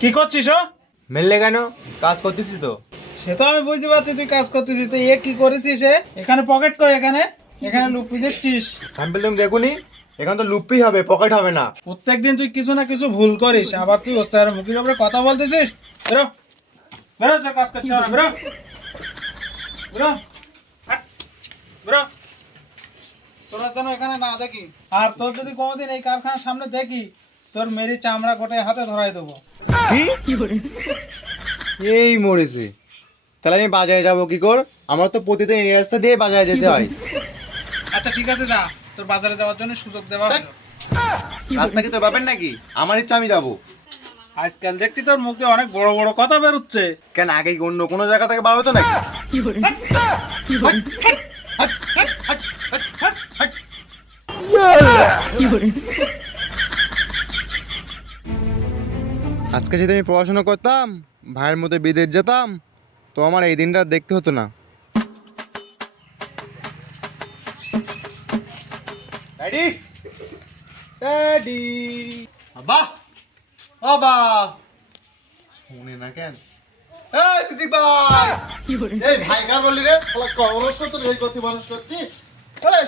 কি করছিস ও? মেললে কেন? কাজ করতেছি তো। সে তো আমি বুঝতে পারছি তুই কাজ করতেছিস, তো এ কি করেছিস? এখানে পকেট কর, এখানে এখানে লুপি দিচ্ছিস। স্যাম্পল তুমি দেখুনি, এখানে তো লুপি হবে, পকেট হবে না। প্রত্যেকদিন তুই কিছু না কিছু ভুল করিস, আবার তুই ওস্তাদের মুখের উপরে কথা বলতেছিস। বেরো বেরো, তোর কাজ করতে হবে না, বেরো বেরো হাট, বেরো। তোরা যেন এখানে না দেখি, আর তোর যদি কোনোদিন এই কারখানার সামনে দেখি, তোর মেরি চামড়া কোটে হাতে ধরাই দেবো। কি? এই মরেছে। তাহলে আমি বাজারে যাবো কি কর? আমার তো প্রতিদিন এই রাস্তা দিয়ে বাজারে যেতে হয়। আচ্ছা ঠিক আছে, যা, তোর বাজারে যাওয়ার জন্য সুযোগ দেওয়া হলো। রাস্তা কি তোর বাপের নাকি? আমার ইচ্ছা আমি যাবো। আজকাল দেখছি তোর মুখ দিয়ে অনেক বড় বড় কথা বেরোচ্ছে। কেন, আগে কি অন্য কোনো জায়গা থেকে বার হতো নাকি? আজকে যদি আমি পড়াশোনা করতাম, ভাইয়ের মধ্যে বিদেশ যেতাম, তো আমার এই দিনটা দেখতে হতো না। ড্যাডি, ড্যাডি, বাবা, বাবা, শুনে না কেন? এই সিদ্দিক ভাই, এই ভাই কার বললি রে? শালা কবরস তো এই গতি মানুষ করছি। এই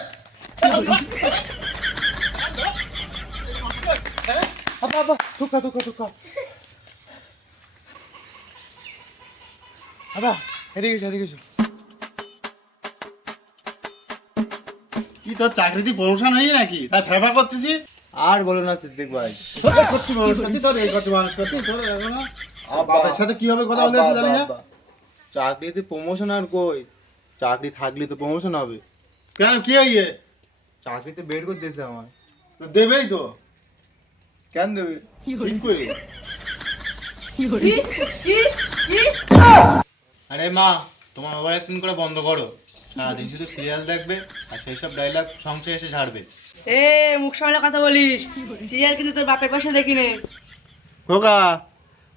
বাবা, বাবা, টুকা টুকা টুকা। বাবা, এদিকে এসো, এদিকে এসো। কি তোর চাকরিতে প্রমোশন হয়ে নাকি? তাই ফেফা করতেছিস? আর বলো না সিদ্দিক ভাই। তোর এই করছি মানুষ করছি, তোর এই করছি মানুষ করছি, তোর এখন বাবার সাথে কি হবে কথা বলে আব্বা, জানি না। আব্বা, চাকরিতে প্রমোশন আর কই? চাকরি থাকলে তো প্রমোশন হবে। কেন কি হইয়ে? চাকরিতে বের করে দিয়েছে আমার। তো দেবেই তো। কেন দেবে? ঠিক করে। আরে মা, তোমার ওভার অ্যাক্টিং করে বন্ধ করো। সারাদিন শুধু সিরিয়াল দেখবে আর সেই সব ডায়লগ সংসারে এসে ঝাড়বে। এ মুখ সামলে কথা বলিস। সিরিয়াল কিন্তু তোর বাপের পয়সা দেখি নে। খোকা,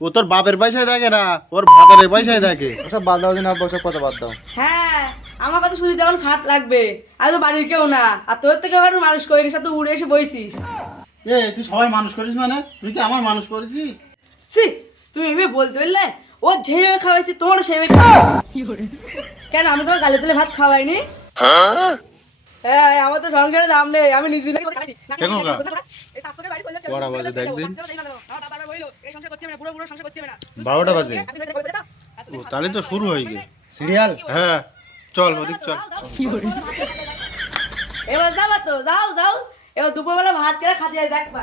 ও তোর বাপের পয়সায় দেখে না, ওর ভাতারের পয়সায় দেখে। ওসব বাদ দাও দিন, আব্বা ওসব কথা বাদ দাও। হ্যাঁ, আমার কথা শুনতে যেমন খারাপ লাগবে, আমি তো বাড়ির কেউ না, আর তোর থেকে ভালো মানুষ করিনি, সব তো উড়ে এসে বইছিস। এ তুই সবাই মানুষ করিস মানে? তুই কি আমার মানুষ করেছিস? সি, তুমি এভাবে বলতে পারলে? ও যেভাবে খাওয়াইছি তোমারও সেভাবে খাওয়াইছি। কেন, আমি তোমার গালে তেলে ভাত খাওয়াইনি? হ্যাঁ, আমার তো সংসারে দাম নেই, আমি নিজে কটা বাজে দেখদিন? 12টা বাজে। ও, তাহলে তো শুরু হয়ে গেছে সিরিয়াল? হ্যাঁ, চল ওদিক চল। এবার যাবা তো, যাও যাও, এবার দুপুরবেলা ভাত কেটে খাতে যাই দেখবা।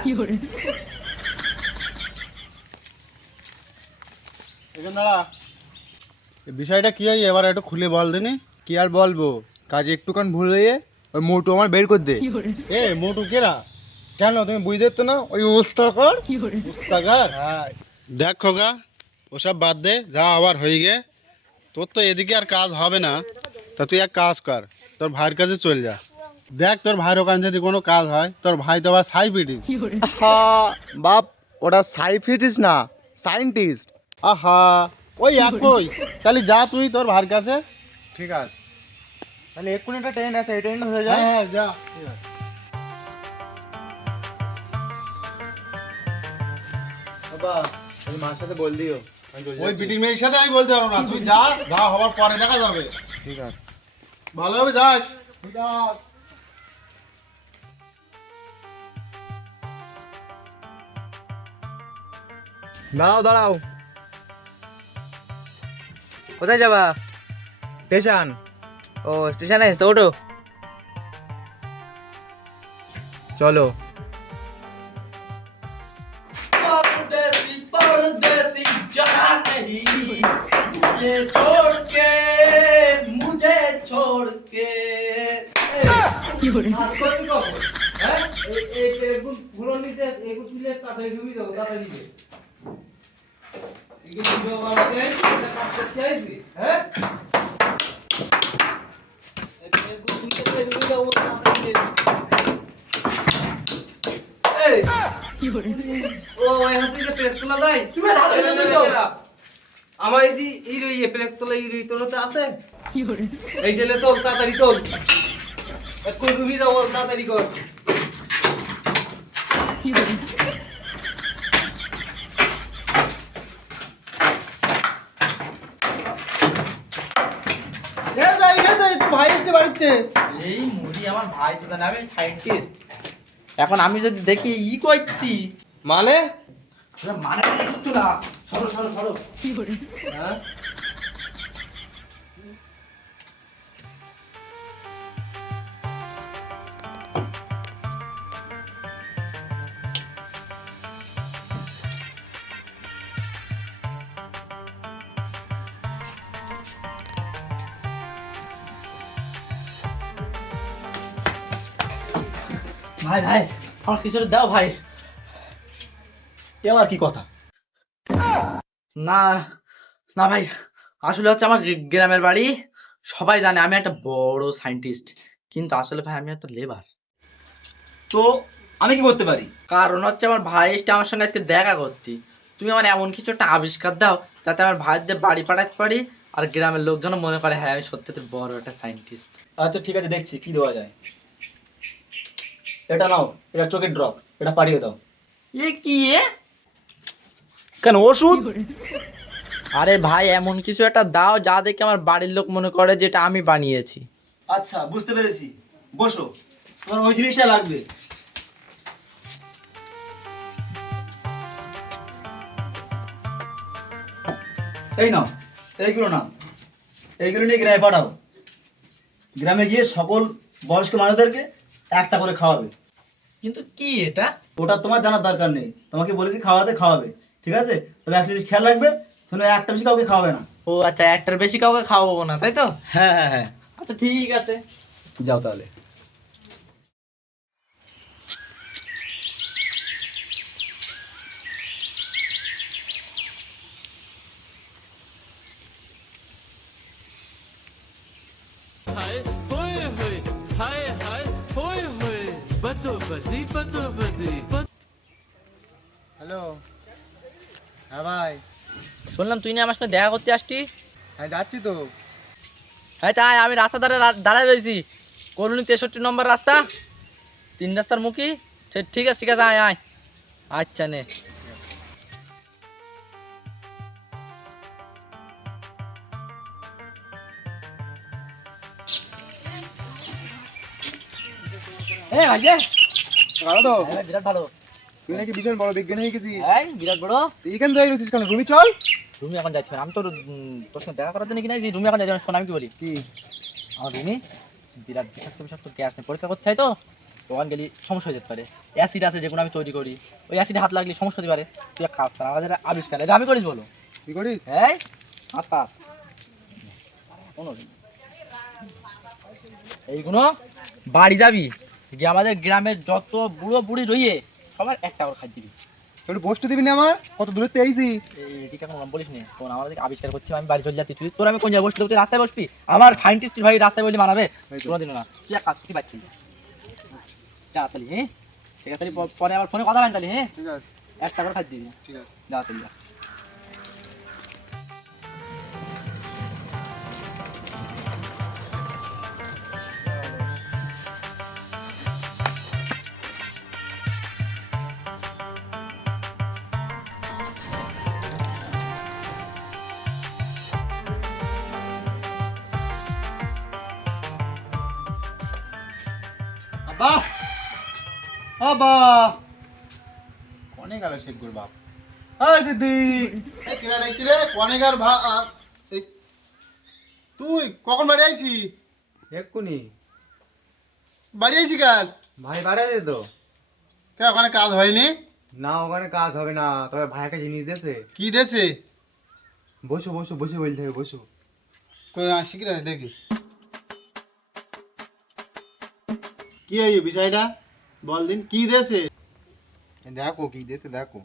এখানে দাঁড়া। এই বিষয়টা কি হয় এবার একটু খুলে বল দিনি। কি আর বলবো, কাজে একটুখান ভুল হয়ে ওই মোটু আমার বের করে দে। এ মোটু কেরা? কেন, তুমি বুঝতে তো না? ওই ওস্তাকার। পুস্তাকার? হ্যাঁ। দেখ খোকা, ওসব বাদ দে, যা আবার হয়ে গে। তোর তো এদিকে আর কাজ হবে না, তা তুই এক কাজ কর, তোর ভাইয়ের কাছে চল যা। দেখ তোর ভাইয়ের ওখানে যদি কোনো কাজ হয়, তোর ভাই তো আবার সাই পিটি। আহা বাপ, ওটা সাইফিটিস না, সায়েন্টিস্ট। আহা, ওই একই। তাহলে যা তুই তোর ভাইয়ের কাছে। ঠিক আছে, তাহলে এক্ষুনি একটা ট্রেন আছে, এই ট্রেনটা হয়ে যায়। হ্যাঁ হ্যাঁ, যা। বাবা, ওই মার সাথে বল দিও আমি চলে ওই যাচ্ছি। পিটি মেয়ের সাথে আমি বলতে পারবো না, তুই যা, যা হবার পরে দেখা যাবে। ঠিক আছে। ভালোভাবে যাস। দাঁড়াও দাঁড়াও। কোথায় যাবা? স্টেশন। ও স্টেশনে, তো ওঠো। চলো। আমার এই রইয়ে প্লেট তোলা এই রই তোলাতে আছে এই গেলে তোল তাড়াতাড়ি তোল একটু রুবি দাও তাড়াতাড়ি কর কে? এই মুড়ি আমার ভাই তো জানে আমি সায়েন্টিস্ট। এখন আমি যদি দেখি ই করছি মানে মানে একটু না সরো সরো সরো হ্যাঁ ভাই ভাই আমার কিছু দাও ভাই। এবার কি কথা? না না ভাই, আসলে হচ্ছে আমার গ্রামের বাড়ি, সবাই জানে আমি একটা বড় সায়েন্টিস্ট, কিন্তু আসলে ভাই আমি একটা লেবার। তো আমি কি করতে পারি? কারণ হচ্ছে আমার ভাই এসে আমার সঙ্গে আজকে দেখা করতি, তুমি আমার এমন কিছু একটা আবিষ্কার দাও যাতে আমার ভাইদের বাড়ি পাঠাতে পারি আর গ্রামের লোকজন মনে করে হ্যাঁ আমি সত্যি বড় একটা সায়েন্টিস্ট। আচ্ছা ঠিক আছে, দেখছি কি দেওয়া যায়। এটা নাও, এটা চোখের ড্রপ, এটা পাঠিয়ে দাও। এ কি এ? কেন, ওষুধ? আরে ভাই এমন কিছু একটা দাও যা দেখে আমার বাড়ির লোক মনে করে যেটা আমি বানিয়েছি। আচ্ছা বুঝতে পেরেছি, বসো, তোমার ওই জিনিসটা লাগবে। এই নাও, এইগুলো নাও, এইগুলো নিয়ে গ্রামে পাঠাও। গ্রামে গিয়ে সকল বয়স্ক মানুষদেরকে একটা করে খাওয়াবে। কিন্তু কি এটা? ওটা তোমার জানার দরকার নেই, তোমাকে বলেছি খাওয়াতে, খাওয়াবে, ঠিক আছে? তবে একটা জিনিস খেয়াল রাখবে, তুমি একটা বেশি কাউকে খাওয়াবে না। ও আচ্ছা, একটার বেশি কাউকে খাওয়াবো না তাই তো? হ্যাঁ হ্যাঁ হ্যাঁ, আচ্ছা ঠিক আছে। যাও তাহলে। हाय होए होए हाय हाय होए होए बदो बदी হ্যালো, হ্যাঁ ভাই, শুনলাম তুই না আমার সঙ্গে দেখা করতে আসছি। আমি যাচ্ছি তো। হ্যাঁ তাই আমি রাস্তা ধারে দাঁড়ায় রয়েছি, কলোনি 63 নম্বর রাস্তা, 3 রাস্তার মুখী। ঠিক আছে ঠিক আছে, আয় আয়। আচ্ছা নে। এই ভাই যে ভালো তো? বিরাট ভালো। তুই নাকি ভীষণ বড় বিজ্ঞানী হয়ে গেছিস। এই বিরাট বড়। তুই এখান থেকে রয়েছিস কেন? রুমি চল। রুমি এখন যাচ্ছি না, আমি তো তোর সঙ্গে দেখা করার জন্য কিনা রুমি এখন যাচ্ছি না। শোন আমি কি বলি, কি? আমার রুমি বিরাট বিষাক্ত বিষাক্ত গ্যাস নিয়ে পরীক্ষা করতে চাই, তো ওখানে গেলে সমস্যা হয়ে যেতে পারে। অ্যাসিড আছে যেগুলো আমি তৈরি করি, ওই অ্যাসিডে হাত লাগলে সমস্যা হতে পারে। তুই এক কাজ কর, আমাদের আবিষ্কার এটা আমি করিস বলো। কি করিস? এই হাত পাস এইগুলো বাড়ি যাবি গিয়ে আমাদের গ্রামের যত বুড়ো বুড়ি রইয়ে সবার একটা করে খাই দিবি। একটু বসতে দিবি না? আমার কত দূরে তেইছি। এই ঠিক এখন বলিস নি, তোর আমাদের আবিষ্কার করছি আমি বাড়ি চলে যাচ্ছি, তুই তোর আমি কোন জায়গায় বসতে দেবো? তুই রাস্তায় বসবি? আমার সায়েন্টিস্ট ভাই রাস্তায় বললি মানাবে? কোনোদিন না। তুই এক কাজ তুই বাচ্চি যা তাহলে। হ্যাঁ ঠিক আছে, তাহলে পরে আবার ফোনে কথা বলেন তাহলে। হ্যাঁ ঠিক আছে, একটা করে খাই দিবি। ঠিক আছে। যা তাহলে যা। আব্বা, আব্বা, কনে গেল শেখগুর বাপ? এই সিদ্দিক, এই কিরা রে কিরে, কনে গার তুই কখন বাড়ি আইছি? এক্ষুনি বাড়ি আইছি কাল? ভাই বাড়াই তো। কে ওখানে কাজ হয়নি? না, ওখানে কাজ হবে না, তবে ভাই একটা জিনিস দিয়েছে। কি দেছে? বসো বসো, বসে বলতে হবে, বসো। কই আসি কি রে দেখি। কি এই বিষয়টা বল দিন, কি দেছে? দেখো কি দেছে, দেখো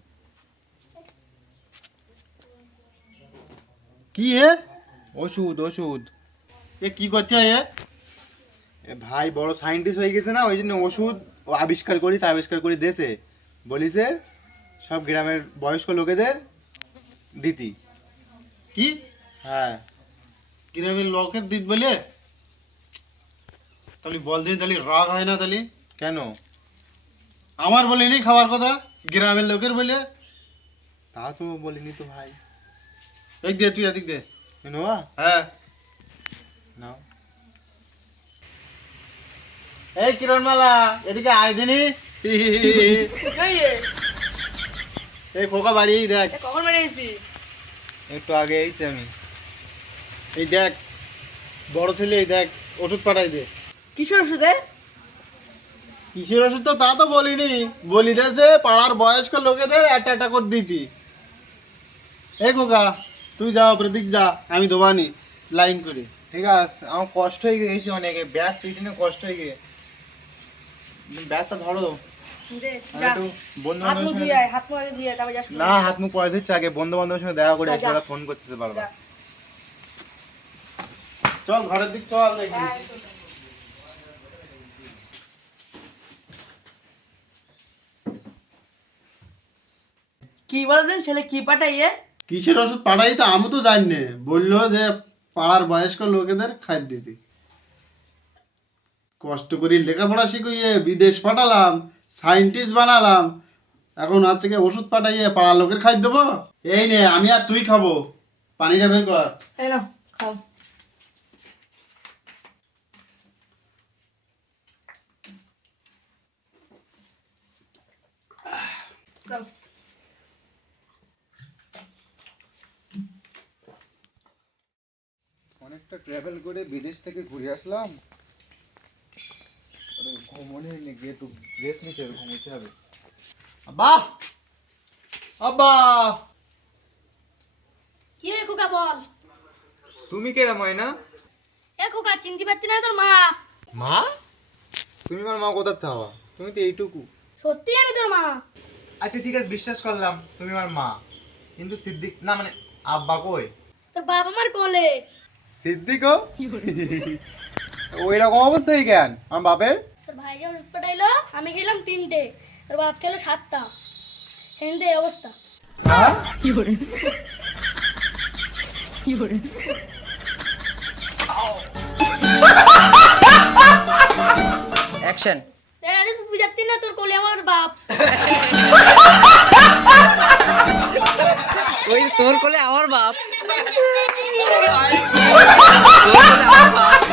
কি এ? ওষুধ, ওষুধ। এ কি করতে হয় এ? ভাই বড় সায়েন্টিস্ট হয়ে গেছে না, ওই জন্য ওষুধ ও আবিষ্কার করে দেছে, বলিছে সব গ্রামের বয়স্ক লোকেদের দিতি। কি? হ্যাঁ, গ্রামের লোকের দিত বলে? তাহলে বল দিন, তাহলে রাগ হয় না? তাহলে কেন আমার বলিনি খাওয়ার কথা, গ্রামের লোকের বলে? তা তো বলিনি তো ভাই। এক দে, তুই এদিক দে। নোয়া, হ্যাঁ নাও। এই কিরণমালা এদিকে আয় দিনি। এই রে, এই খোকা বাড়ি দেখ, এ কখন মেরে এসেছি? একটু আগে এইছি আমি। এই দেখ বড় ছেলে, এই দেখ ওষুধ পাঠাই দে। কিশোর ওষুধে? কিসের ওষুধ তো তা তো বলিনি, বলি দে যে পাড়ার বয়স্ক লোকেদের একটা করে দিতি। এই খোকা তুই যা ওপরের দিক যা, আমি দোবানি লাইন করি। ঠিক আছে, আমার কষ্ট হয়ে গেছে অনেক, ব্যাগ পিটিনে কষ্ট হয়ে গিয়ে। ব্যাগটা ধরো। দে, আমি যা। একটু বন্ধু হাত মুখ বান্ধবের ধুয়ে সঙ্গে, আয়, হাত মুখ আগে ধুয়ে আয়, তারপর যাস। না হাত মুখ পরে দিচ্ছে, আগে বন্ধু বান্ধবের সঙ্গে দেখা করে আসি, যা। ওরা ফোন করতেছে বারবার। যা। চল ঘরের দিক চল দেখি। হ্যাঁ, কি বলতেন ছেলে কি পাঠাইয়ে? কিসের ওষুধ পাঠাই তো আমি তো জানি না, বললো যে পাড়ার বয়স্ক লোকেদের খাই দিতি। কষ্ট করি লেখাপড়া শিখিয়ে বিদেশ পাঠালাম, সায়েন্টিস্ট বানালাম, এখন হচ্ছে কি ওষুধ পাঠাইয়ে পাড়ার লোকের খাই দেবো? এই নে আমি আর তুই খাবো, পানিটা বের কর। এই নাও, খাও। দাও। অনেকটা ট্রাভেল করে বিদেশ থেকে ঘুরে আসলাম, ঘুমনে গিয়ে একটু রেস্ট নিতে হবে, ঘুমোতে হবে। আব্বা, আব্বা, কি রে খোকা বল। তুমি কে রে ময়না? এ খোকা চিনতে পারছি না তোর মা। মা? তুমি আমার মা কোথার থাকা? তুমি তো এইটুকু। সত্যি আমি তোর মা। আচ্ছা ঠিক আছে, বিশ্বাস করলাম তুমি আমার মা, কিন্তু সিদ্দিক না মানে আব্বা কই? তোর বাবা মার কোলে। সিদ্দিকও ওই রকম অবস্থায় কেন আমার বাপের? তোর ভাই যে ওষুধ পাঠাইলো আমি খেলাম 3টে, তোর বাপ খেলো 7টা। হেন্দে এই অবস্থা। অ্যাকশন। আরে তুই বুঝাচ্ছিস না তোর কোলে আমার বাপ। ওই তোর কোলে আমার বাপ। তোর কোলে আমার বাপ।